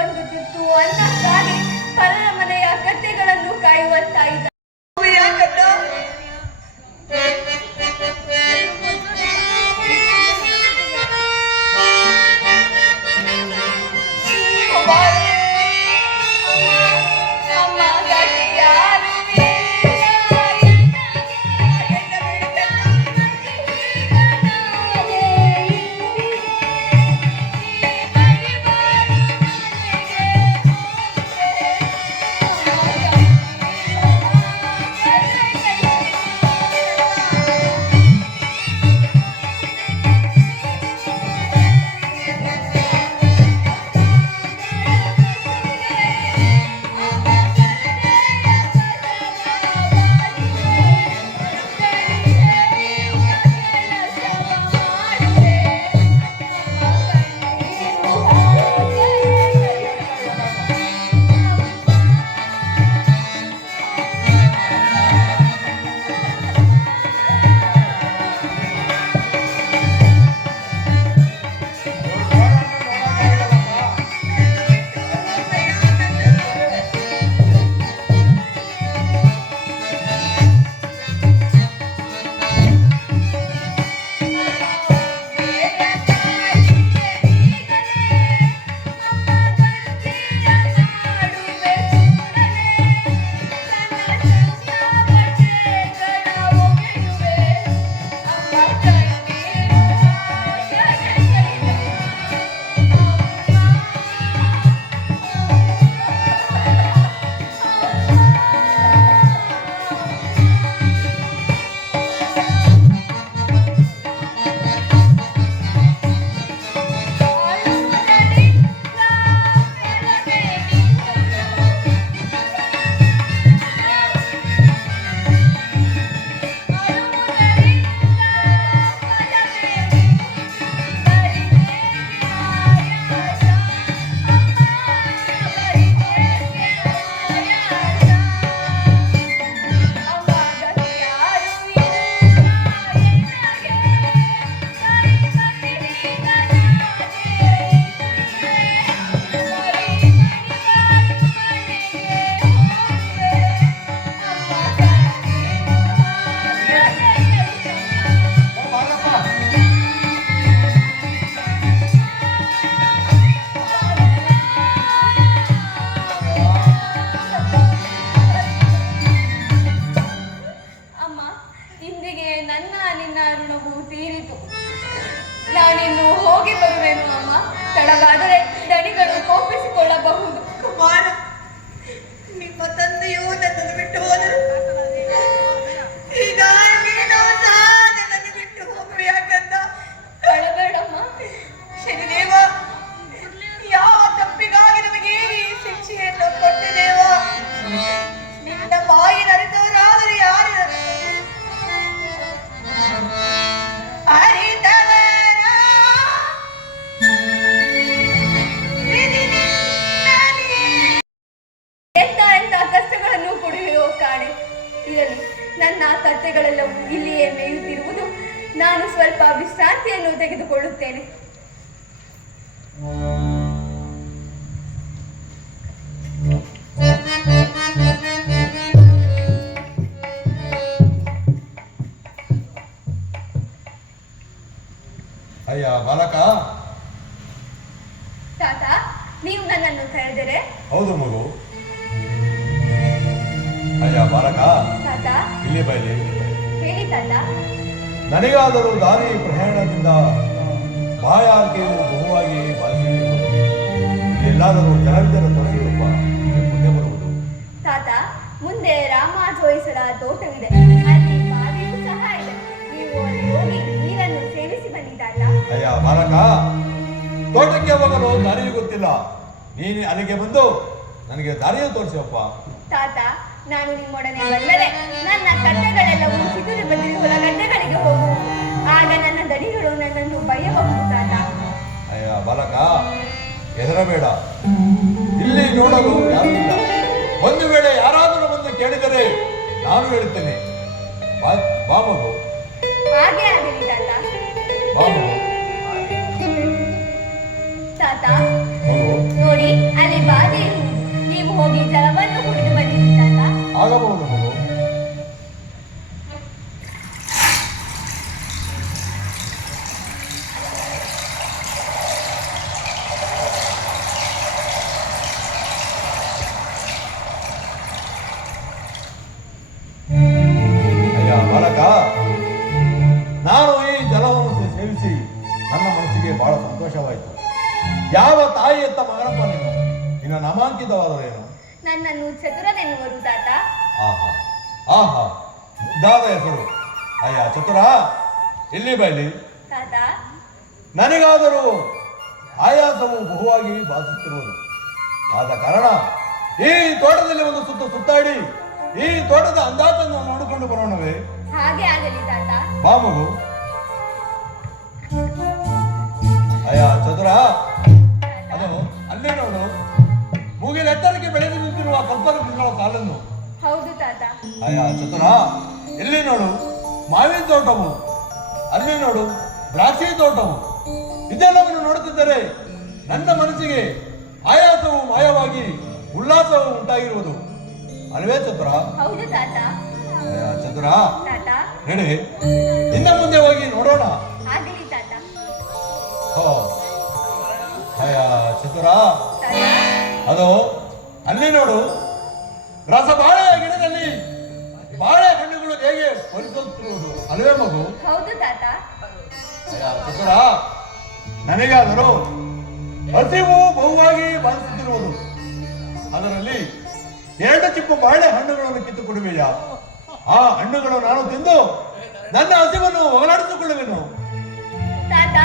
ಒಂದು ತುತ್ತು ಅನ್ನಕ್ಕಾಗಿ ಪರರ ಮನೆಯ ಕತ್ತೆಗಳನ್ನು ಕಾಯುವಂತ ಇದ್ದ. ನಾನಿನ್ನು ಹೋಗಿ ಬರುವೆನು ಅಮ್ಮ. ತಡವಾದರೆ ದಣಿಗಳು ಕೋಪಿಸಿಕೊಳ್ಳಬಹುದು. ಕುಮಾರ, ನಿಮ್ಮ ತಂದೆಯು ನನ್ನನ್ನು ಬಿಟ್ಟು ಹೋದರು. ಈಗ ನೀನು ಸಹ ನನ್ನನ್ನು ಬಿಟ್ಟು ಹೋಗಬೇಕಂತ ಕಳಬೇಡಮ್ಮ. ಶನಿದೇವ, ಯಾವ ತಪ್ಪಿಗಾಗಿ ನಮಗೆ ಈ ಶಿಕ್ಷೆಯನ್ನು ಕೊಟ್ಟಿದ್ದೇವ? ನಿನ್ನ ಬಾಯಿ ನರಿತವರಾದರೆ ಯಾರು? ಕಷ್ಟಗಳನ್ನು ಕೊಡುವೆಯೋ ಕಾಣೆ. ಇರಲಿ, ನನ್ನ ಕತ್ತೆಗಳೆಲ್ಲವೂ ಇಲ್ಲಿಯೇ ಮೇಯುತ್ತಿರುವುದು. ನಾನು ಸ್ವಲ್ಪ ವಿಶ್ರಾಂತಿಯನ್ನು ತೆಗೆದುಕೊಳ್ಳುತ್ತೇನೆ. ಅಯ್ಯ ಬಾಲಕ. ತಾತ, ನೀವು ನನ್ನನ್ನು ಕರೆದರೆ? ಹೌದು ಮಗು. ಅಯ್ಯ ಬಾಲಕ, ತಾತ ಇಲ್ಲಿ ಬಯಲಿ. ಹೇಳಿ ತಾತ. ನನಗಾದರೂ ದಾರಿ ಪ್ರಯಾಣದಿಂದ ಬಾಯಾರಿಕೆಯು ಬಹುವಾಗಿ ಬಾಧಿಸಿದೆ. ಎಲ್ಲಾದರೂ ಜನವಿದರ ತೊಡಗಿರುವ ಮುಂದೆ ಬರುವುದು. ತಾತ, ಮುಂದೆ ರಾಮ ಜೋಯಿಸರ ತೋಟವಿದೆ. ಅಲ್ಲಿ ಬಾವಿಯೂ ಸಹ ಇದೆ. ನೀವು ಅಲ್ಲಿ ಹೋಗಿ ನೀರನ್ನು ಸೇವಿಸಿ ಬನ್ನಿ ತಾತ. ಅಯ್ಯ ಬಾಲಕ, ತೋಟಕ್ಕೆ ಹೋಗಲು ದಾರಿಯೂ ಗೊತ್ತಿಲ್ಲ. ನೀನು ಅಲ್ಲಿಗೆ ಬಂದು ನನಗೆ ದಾರಿಯನ್ನು ತೋರಿಸಪ್ಪ. ತಾತ, ನಾನು ನಿಮ್ಮೊಡನೆ ಬಂದರೆ ನನ್ನ ಕತ್ತೆಗಳೆಲ್ಲವೂ ಚಿಗುರು ಬದಿರಿ ಹೊಲಗದ್ದೆಗಳಿಗೆ ಹೋಗುವುದು. ಆಗ ನನ್ನ ದಣಿಗಳು ನನ್ನನ್ನು ಬಯ್ಯಬಹುದು ತಾತ. ಅಯ್ಯ ಬಾಲಕ, ಹೆದರಬೇಡ. ಇಲ್ಲಿ ನೋಡಲು ಯಾರೂ ಇಲ್ಲ. ಒಂದು ವೇಳೆ ಯಾರಾದರೂ ಬಂದು ಕೇಳಿದರೆ ನಾನು ಹೇಳುತ್ತೇನೆ. ಬಾ ಮಗು. ಹಾಗೆ ಆಗಲಿ ತಾತ. ಬಾ ಮಗು. ತಾತ ಮಗು ನೋಡಿ, ವರ್ಷವಾಯಿತು. ಯಾವ ತಾಯಿ ಎತ್ತ ಮಗನಪ್ಪ ನೀನು? ನಿನ್ನ ನಾಮಾಂಕಿತವಾದರೇನು? ನನ್ನನ್ನು ಚತುರನೆನ್ನುವರು ತಾತ. ಆಹಾ ಆಹಾ, ಮುದ್ದಾದ ಹೆಸರು. ಅಯ್ಯ ಚತುರ, ಇಲ್ಲಿ ಬೈಲಿ. ತಾತ, ನನಗಾದರೂ ಆಯಾಸವು ಬಹುವಾಗಿ ಬಾಧಿಸುತ್ತಿರುವುದು. ಆದ ಕಾರಣ ಈ ತೋಟದಲ್ಲಿ ಒಂದು ಸುತ್ತಾಡಿ ಈ ತೋಟದ ಅಂದಾಜನ್ನು ನೋಡಿಕೊಂಡು ಬರೋಣವೇ? ಹಾಗೆ ಆಗಲಿ ತಾತ. ಬಾ ಮಗು. ಅಯ್ಯ ಚತುರ, ಅದು ಅಲ್ಲೇ ನೋಡು, ಮೂಗಿನ ಎತ್ತರಕ್ಕೆ ಬೆಳೆದು ನಿಂತಿರುವ ಕಲ್ಪವೃಕ್ಷಗಳ ಸಾಲನ್ನು. ಹೌದು ತಾತ. ಅಯ್ಯ ಚತುರ, ಇಲ್ಲಿ ನೋಡು, ಮಾವಿನ ತೋಟವು, ಅಲ್ಲಿ ನೋಡು ದ್ರಾಕ್ಷಿ ತೋಟವು. ಇದೆಲ್ಲವನ್ನು ನೋಡುತ್ತಿದ್ದರೆ ನನ್ನ ಮನಸ್ಸಿಗೆ ಆಯಾಸವು ಮಾಯವಾಗಿ ಉಲ್ಲಾಸವು ಉಂಟಾಗಿರುವುದು ಅಲ್ವೇ ಚತುರ? ಹೌದು ತಾತ. ಅಯ್ಯ ಚತುರ, ತಾತ, ಹೇಳಿ, ಇನ್ನ ಮುಂದೆ ಹೋಗಿ ನೋಡೋಣ. ಆಗಲಿ ತಾತ. ಹೋ ಅಯ್ಯ ಚತುರ, ತಾತ, ಅದು ಅಲ್ಲಿ ನೋಡು, ರಸಬಾಳೆ ಗಿಡದಲ್ಲಿ ಬಾಳೆ ಹಣ್ಣುಗಳು ಹೇಗೆ ಹೊರಿಸುತ್ತಿರುವುದು ಅಲ್ವೇ ಮಗು? ಹೌದು ತಾತ. ಅಯ್ಯ ಚತುರ, ನನಗಾದರೂ ಹಸಿವು ಬಹುವಾಗಿ ಬಾಧಿಸುತ್ತಿರುವುದು. ಅದರಲ್ಲಿ 2 ಚಿಪ್ಪು ಬಾಳೆ ಹಣ್ಣುಗಳನ್ನು ಕಿತ್ತು ಕೊಡುವೆಯಾ? ಆ ಹಣ್ಣುಗಳು ನಾನು ತಿಂದು ನನ್ನ ಹಸಿವನ್ನು ಹೋಗಲಾಡಿಸಿಕೊಳ್ಳುವೆನು. ತಾತ,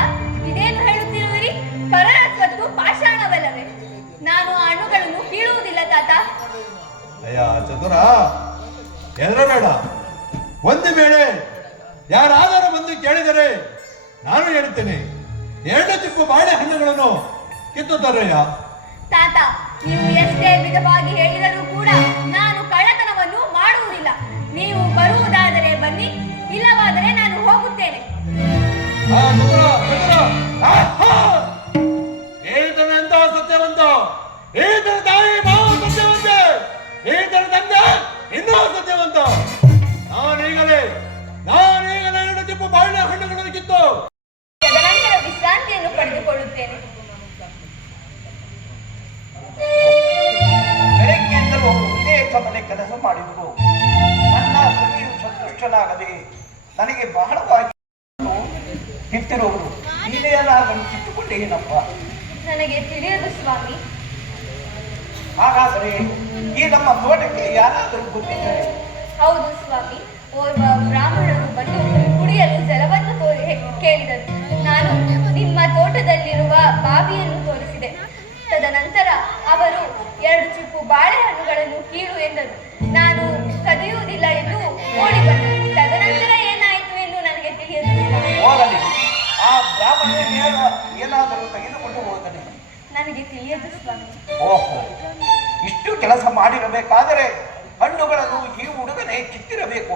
ಇದೇನು ಹೇಳುತ್ತಿರುವಿರಿ? ಪರರ ಸ್ವತ್ತು ಪಾಷಾಣವಲ್ಲವೇ? ನಾನು ಆ ಹಣ್ಣುಗಳನ್ನು ಕೀಳುವುದಿಲ್ಲ ತಾತ. ಅಯ್ಯ ಚತುರ, ಹೆದರಬೇಡ. ಒಂದು ವೇಳೆ ಯಾರಾದರೂ ಬಂದು ಕೇಳಿದರೆ ನಾನು ಹೇಳುತ್ತೇನೆ, 2 ಚಿಪ್ಪು ಬಾಳೆ ಹಣ್ಣುಗಳನ್ನು ಕಿತ್ತುತ್ತಾರೆಯ. ತಾತ, ನೀವು ಎಷ್ಟೇ ವಿಧವಾಗಿ ಹೇಳಿದರೂ ಕೂಡ ನಾನು ಕಳ್ಳತನವನ್ನು ಮಾಡುವುದಿಲ್ಲ. ನೀವು ಬರುವುದಾದರೆ ಬನ್ನಿ, ಇಲ್ಲವಾದರೆ ನಾನು ಹೋಗುತ್ತೇನೆ. ಈತನೆಂತ ಸತ್ಯವಂತ, ಈತನ ತಾಯಿ ಮಾವು ಸತ್ಯವಂತೆ, ಈತನ ತಂದೆ ಇನ್ನೂ ಸತ್ಯವಂತ. ನಾನೀಗಲೇ 2 ಚಿಪ್ಪು ಬಾಳೆ ಹಣ್ಣುಗಳನ್ನು ಕಿತ್ತು ತದನಂತರ ವಿಶ್ರಾಂತಿಯನ್ನು ಪಡೆದುಕೊಳ್ಳುತ್ತೇನೆ. ಬೆಳಗ್ಗೆಯಿಂದಲೂ ಇದೇ ಸಮನೆ ಕೆಲಸ ಮಾಡಿದರು. ನನ್ನ ಕವಿಯು ಸಂತುಷ್ಟನಾಗದೆ ನನಗೆ ಬಹಳವಾಗಿ ಕಿತ್ತಿರುವುದು. ನೀನೇ ಅದನ್ನು ಕಿತ್ತುಕೊಂಡೇನಪ್ಪ? ನನಗೆ ತಿಳಿಯದು ಸ್ವಾಮಿ. ಹಾಗಾದರೆ ಈ ನಮ್ಮ ತೋಟಕ್ಕೆ ಯಾರಾದರೂ ಗೊತ್ತಿದ್ದರೆ? ಹೌದು ಸ್ವಾಮಿ, ಓರ್ವ ಬ್ರಾಹ್ಮಣರು ಬಂದು ಕುಡಿಯಲು ಜಲವನ್ನು ಕೇಳಿದರು. ನಾನು ನಿಮ್ಮ ತೋಟದಲ್ಲಿರುವ ಬಾವಿಯನ್ನು ತೋರಿಸಿದೆ. ತದನಂತರ ಅವರು 2 ಚಿಪ್ಪು ಬಾಳೆಹಣ್ಣುಗಳನ್ನು ಕೀಳು ಎಂದರು. ನಾನು ಕದಿಯುವುದಿಲ್ಲ ಎಂದು ಓಡಿ ಬಂದರು. ತದನಂತರ ಏನಾಯಿತು ಎಂದು ನನಗೆ ತಿಳಿಯದು ಸ್ವಾಮಿ. ಹೋಗಲಿ, ಆ ಬ್ರಾಹ್ಮಣ ಏನಾದರೂ ತೆಗೆದುಕೊಂಡು ಹೋಗಲಿ. ನನಗೆ ತಿಳಿಯದು ಸ್ವಾಮಿ. ಓಹೋ, ಇಷ್ಟು ಕೆಲಸ ಮಾಡಿರಬೇಕಾದರೆ ಹಣ್ಣುಗಳನ್ನು ಈ ಹುಡುಗನೇ ಕಿತ್ತಿರಬೇಕು.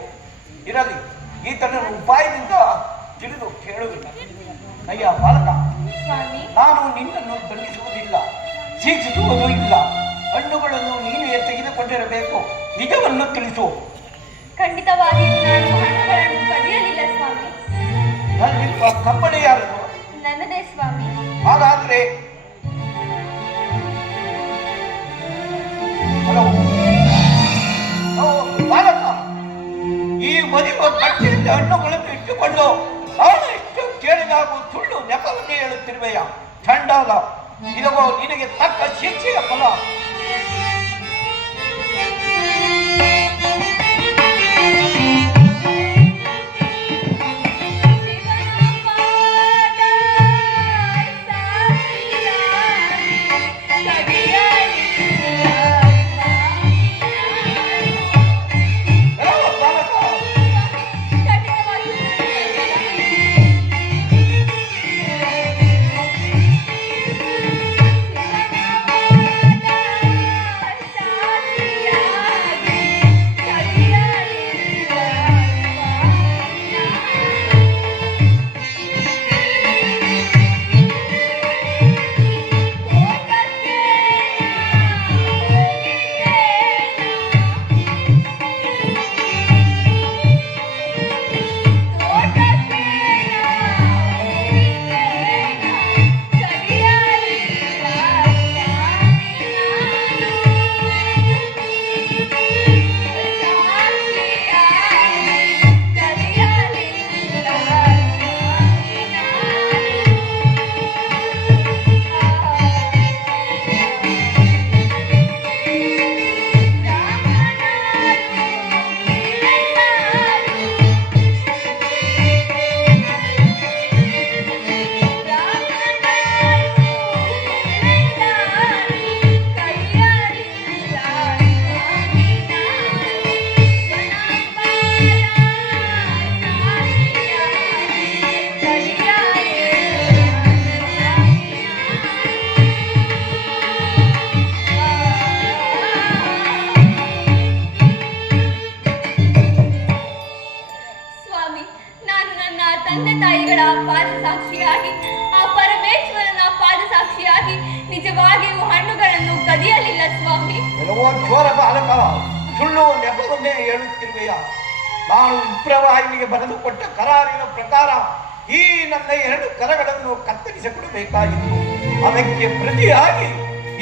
ಇರಲಿ, ಈತನನ್ನು ಉಪಾಯದಿಂದ ತಿಳಿದು ಕೇಳುವಿಲ್ಲ. ಅಯ್ಯ ಬಾಲಕ, ಸ್ವಾಮಿ, ನಾನು ನಿನ್ನನ್ನು ದಂಡಿಸುವುದಿಲ್ಲ, ಶಿಕ್ಷಿಸುವುದೂ ಇಲ್ಲ. ಹಣ್ಣುಗಳನ್ನು ನೀನೇ ತೆಗೆದುಕೊಂಡಿರಬೇಕು. ನಿಜವನ್ನು ತಿಳಿಸು. ಖಂಡಿತವಾಗಿಯೂ ನಾನು ಹಣ್ಣುಗಳನ್ನು ಕದಿಯಲಿಲ್ಲ ಸ್ವಾಮಿ. ನನ್ನಿರುವ ಕಂಬಳಿ ಯಾರದು? ನನ್ನದೇ ಸ್ವಾಮಿ. ಹಾಗಾದ್ರೆ ಬಾಲಕ, ಈ ಮದುವೆ ಕಟ್ಟಿಯಿಂದ ಹಣ್ಣುಗಳನ್ನು ಇಟ್ಟುಕೊಂಡು ಅವನು ಇಷ್ಟು ಕೇಳಿದಾಗ ಸುಳ್ಳು ನೆಪವನ್ನೇ ಹೇಳುತ್ತಿರುವೆಯ ಚಂಡಾಲ. ಇದೋ ನಿನಗೆ ತಕ್ಕ ಶಿಕ್ಷೆಯ ಫಲ. ಸಾಕ್ಷಿಯಾಗಿ ಆ ಪರಮೇಶ್ವರನ ಪಾದ ಸಾಕ್ಷಿಯಾಗಿ ನಿಜವಾಗಿಯೂ ಹಣ್ಣುಗಳನ್ನು ಕದಿಯಲಿಲ್ಲ ಸ್ವಾಮಿ. ಕೆಲವೋ ಚೋರ ಬಾಲಕ ಸುಳ್ಳು ನೆಪವನ್ನೇ ಹೇಳುತ್ತಿರುವೆಯ. ನಾನು ವಿಪ್ರವಾಹಿನಿಗೆ ಬರೆದುಕೊಟ್ಟ ಕರಾರಿನ ಪ್ರಕಾರ ಈ ನನ್ನ 2 ಕರಗಳನ್ನು ಕತ್ತರಿಸಿಕೊಡಬೇಕಾಗಿತ್ತು. ಅದಕ್ಕೆ ಪ್ರತಿಯಾಗಿ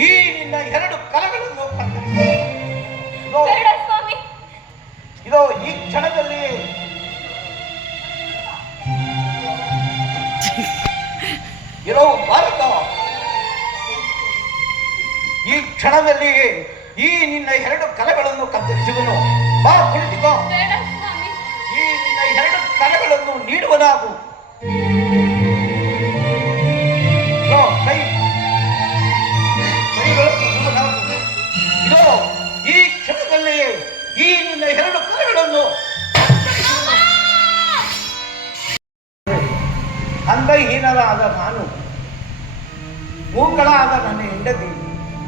ಈ ನಿನ್ನ 2 ಕರಗಳನ್ನು ಬೇಡ ಸ್ವಾಮಿ. ಇದೋ ಈ ಕ್ಷಣದಲ್ಲಿ ಇರೋ ಬಾಲಕ, ಈ ಕ್ಷಣದಲ್ಲಿ ಈ ನಿನ್ನ 2 ಕರಗಳನ್ನು ಕತ್ತರಿಸುವನು. ಬಾ ಕುಳಿತುಕೋ. ಬೇಡ ಸ್ವಾಮಿ. ಈ ನಿನ್ನ 2 ಕರಗಳನ್ನು ನೀಡುವುದಾಗು. ಇದೋ ಈ ಕ್ಷಣದಲ್ಲಿ ಈ ನಿನ್ನ 2 ಕರಗಳನ್ನು ಅಂಗಹೀನರಾದ ನಾನು, ಮೂಕಳಾದ ನನ್ನ ಹೆಂಡತಿ,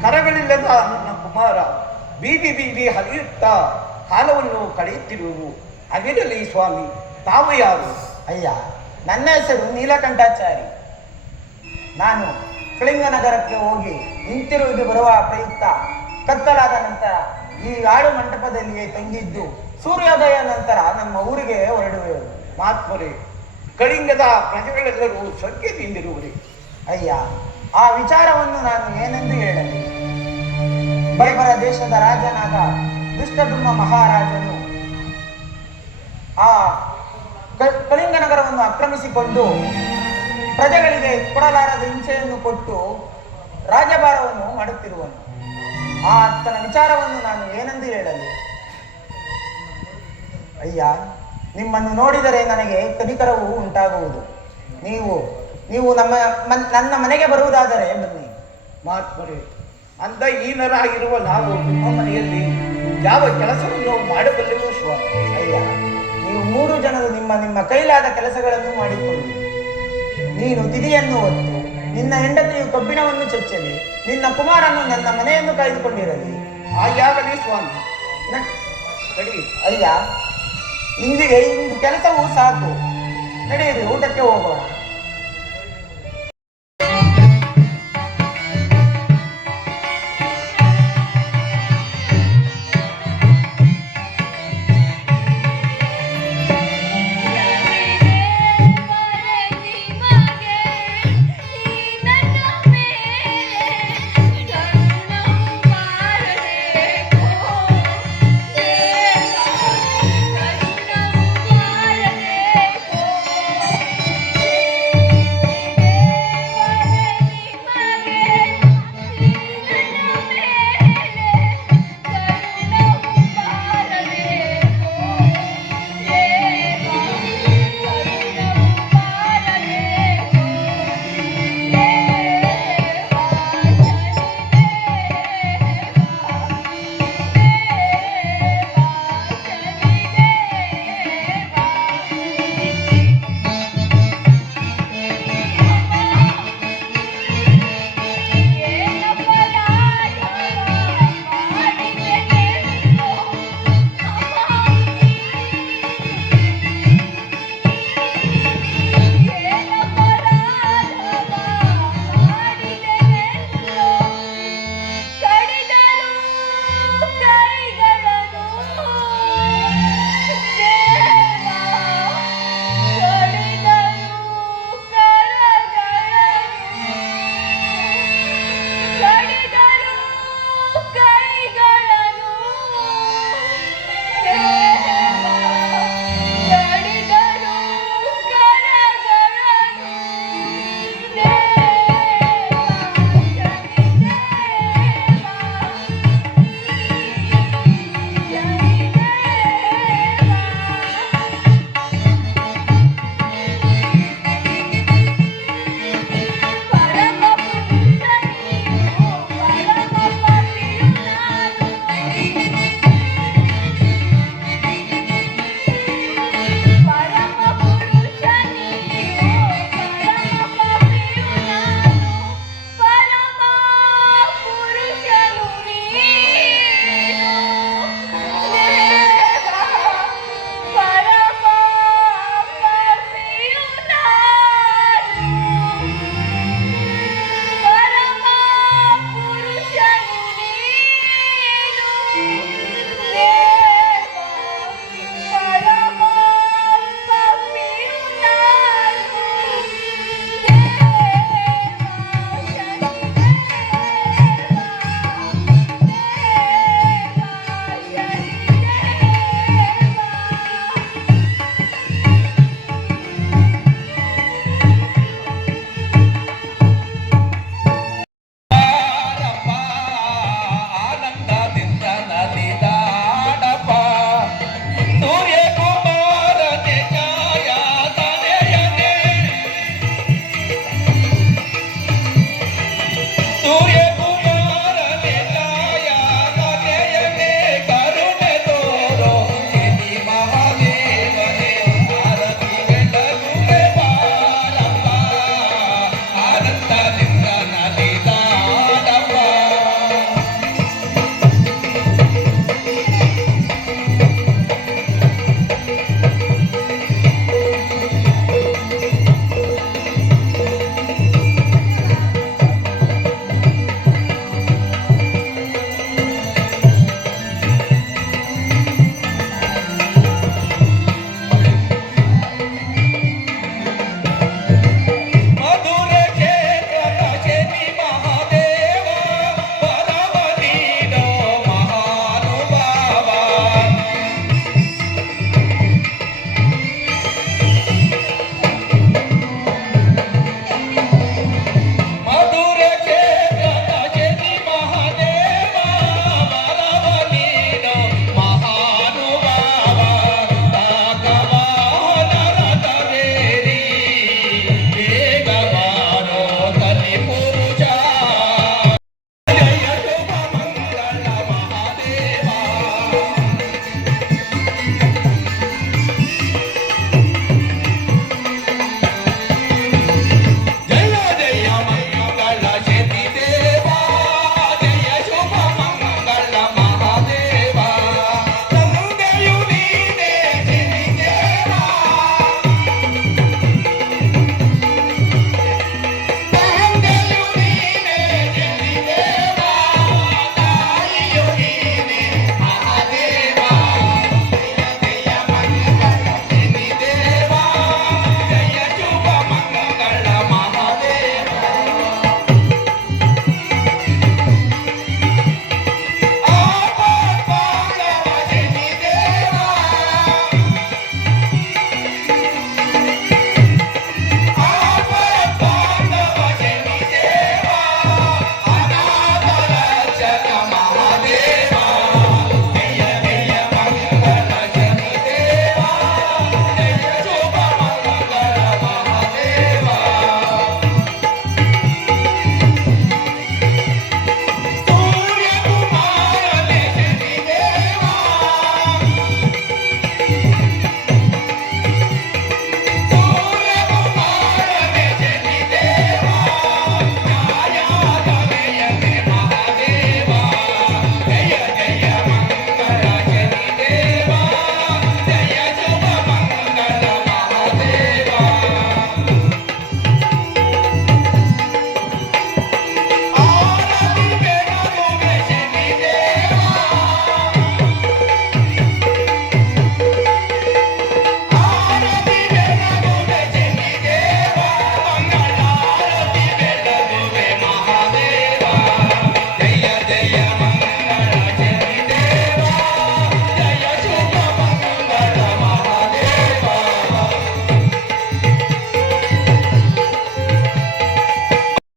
ಕರಗಳಿಲ್ಲದ ನನ್ನ ಕುಮಾರ ಬೀದಿ ಬೀದಿ ಹರಿಯುತ್ತಾ ಕಾಲವನ್ನು ಕಳೆಯುತ್ತಿರುವು. ಅದಿರಲಿ ಸ್ವಾಮಿ, ತಾವು ಯಾರು? ಅಯ್ಯ, ನನ್ನ ಹೆಸರು ನೀಲಕಂಠಾಚಾರಿ. ನಾನು ಕಳಿಂಗ ನಗರಕ್ಕೆ ಹೋಗಿ ಹಿಂತಿರುಗಿ ಬರುವ ಪ್ರಯುಕ್ತ ಕತ್ತಲಾದ ನಂತರ ಈ ಆಡು ಮಂಟಪದಲ್ಲಿಯೇ ತಂಗಿದ್ದು ಸೂರ್ಯೋದಯ ನಂತರ ನಮ್ಮ ಊರಿಗೆ ಹೊರಡುವೆವು. ಮಹಾತ್ಮರೇ, ಕಳಿಂಗದ ಪ್ರಜೆಗಳೆಲ್ಲರೂ ಸ್ವರ್ಗದಿಂದಿರುವರೆ. ಅಯ್ಯ, ಆ ವಿಚಾರವನ್ನು ನಾನು ಏನೆಂದು ಹೇಳಲಿ? ಬರಬರ ದೇಶದ ರಾಜನಾದ ದುಷ್ಟದುಮ್ಮ ಮಹಾರಾಜನು ಆ ಕಳಿಂಗ ನಗರವನ್ನು ಆಕ್ರಮಿಸಿಕೊಂಡು ಪ್ರಜೆಗಳಿಗೆ ಕೊಡಲಾರದ ಹಿಂಸೆಯನ್ನು ಕೊಟ್ಟು ರಾಜಭಾರವನ್ನು ಮಾಡುತ್ತಿರುವನು. ಆ ಆತನ ವಿಚಾರವನ್ನು ನಾನು ಏನೆಂದು ಹೇಳಲಿ? ಅಯ್ಯ, ನಿಮ್ಮನ್ನು ನೋಡಿದರೆ ನನಗೆ ಕನಿಕರವು ಉಂಟಾಗುವುದು. ನೀವು ನನ್ನ ಮನೆಗೆ ಬರುವುದಾದರೆ ಬನ್ನಿ. ಮಹಾತ್ಮರೇ, ಅಂಗಹೀನರಾಗಿರುವ ನಾವು ನಿಮ್ಮ ಮನೆಯಲ್ಲಿ ಯಾವ ಕೆಲಸವನ್ನು ಮಾಡಬಲ್ಲೆವು ಸ್ವಾಮಿ? ಅಯ್ಯ, ನೀವು 3 ಜನರು ನಿಮ್ಮ ಕೈಲಾದ ಕೆಲಸಗಳನ್ನು ಮಾಡಿಕೊಳ್ಳಿ. ನೀನು ತಿದಿಯನ್ನು ಹೊತ್ತು, ನಿನ್ನ ಹೆಂಡತಿಯು ಕಬ್ಬಿಣವನ್ನು ಚಚ್ಚಲಿ, ನಿನ್ನ ಕುಮಾರನು ನನ್ನ ಮನೆಯನ್ನು ಕಾಯ್ದುಕೊಂಡಿರಲಿ. ಹಾಗಾಗಲಿ ಸ್ವಾಮಿ. ನಡಿ. ಅಯ್ಯ, ಇಂದು ಕೆಲಸವೂ ಸಾಕು. ನಡೆಯಿರಿ, ಊಟಕ್ಕೆ ಹೋಗೋಣ.